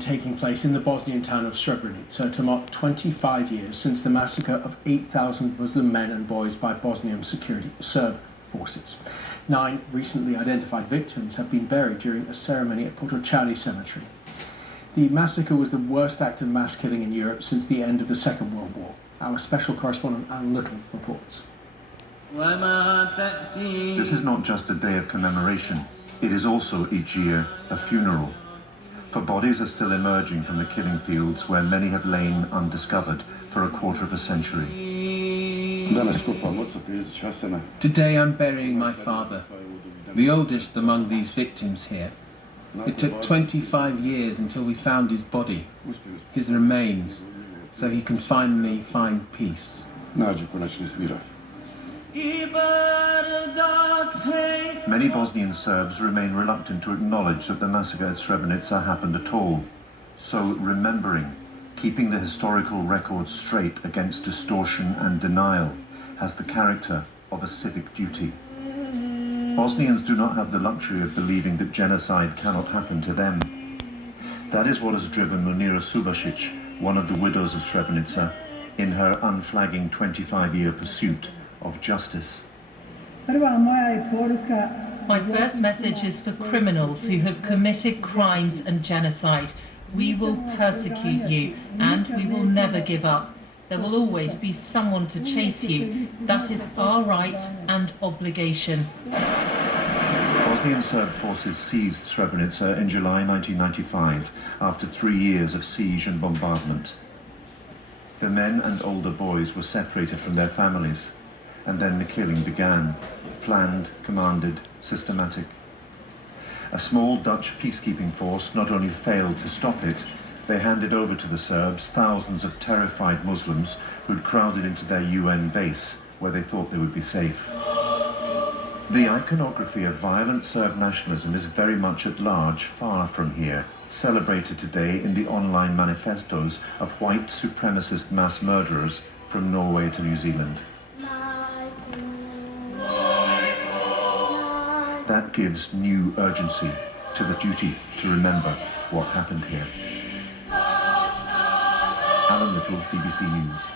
taking place in the Bosnian town of Srebrenica to mark 25 years since the massacre of 8,000 Muslim men and boys by Bosnian Serb forces. 9 recently identified victims have been buried during a ceremony at Potocari Cemetery. The massacre was the worst act of mass killing in Europe since the end of the Second World War. Our special correspondent Alan Little reports. This is not just a day of commemoration, it is also each year a funeral. For bodies are still emerging from the killing fields where many have lain undiscovered for a quarter of a century. Today I'm burying my father, the oldest among these victims here. It took 25 years until we found his body, his remains, so he can finally find peace. Many Bosnian Serbs remain reluctant to acknowledge that the massacre at Srebrenica happened at all. So remembering, keeping the historical record straight against distortion and denial, has the character of a civic duty. Bosnians do not have the luxury of believing that genocide cannot happen to them. That is what has driven Munira Subasic, one of the widows of Srebrenica, in her unflagging 25-year pursuit of justice. My first message is for criminals who have committed crimes and genocide. We will persecute you, and we will never give up. There will always be someone to chase you. That is our right and obligation. Bosnian Serb forces seized Srebrenica in July 1995, after 3 years of siege and bombardment. The men and older boys were separated from their families, and then the killing began, planned, commanded, systematic. A small Dutch peacekeeping force not only failed to stop it, they handed over to the Serbs thousands of terrified Muslims who'd crowded into their UN base, where they thought they would be safe. The iconography of violent Serb nationalism is very much at large, far from here, celebrated today in the online manifestos of white supremacist mass murderers from Norway to New Zealand. That gives new urgency to the duty to remember what happened here. Alan Little, BBC News.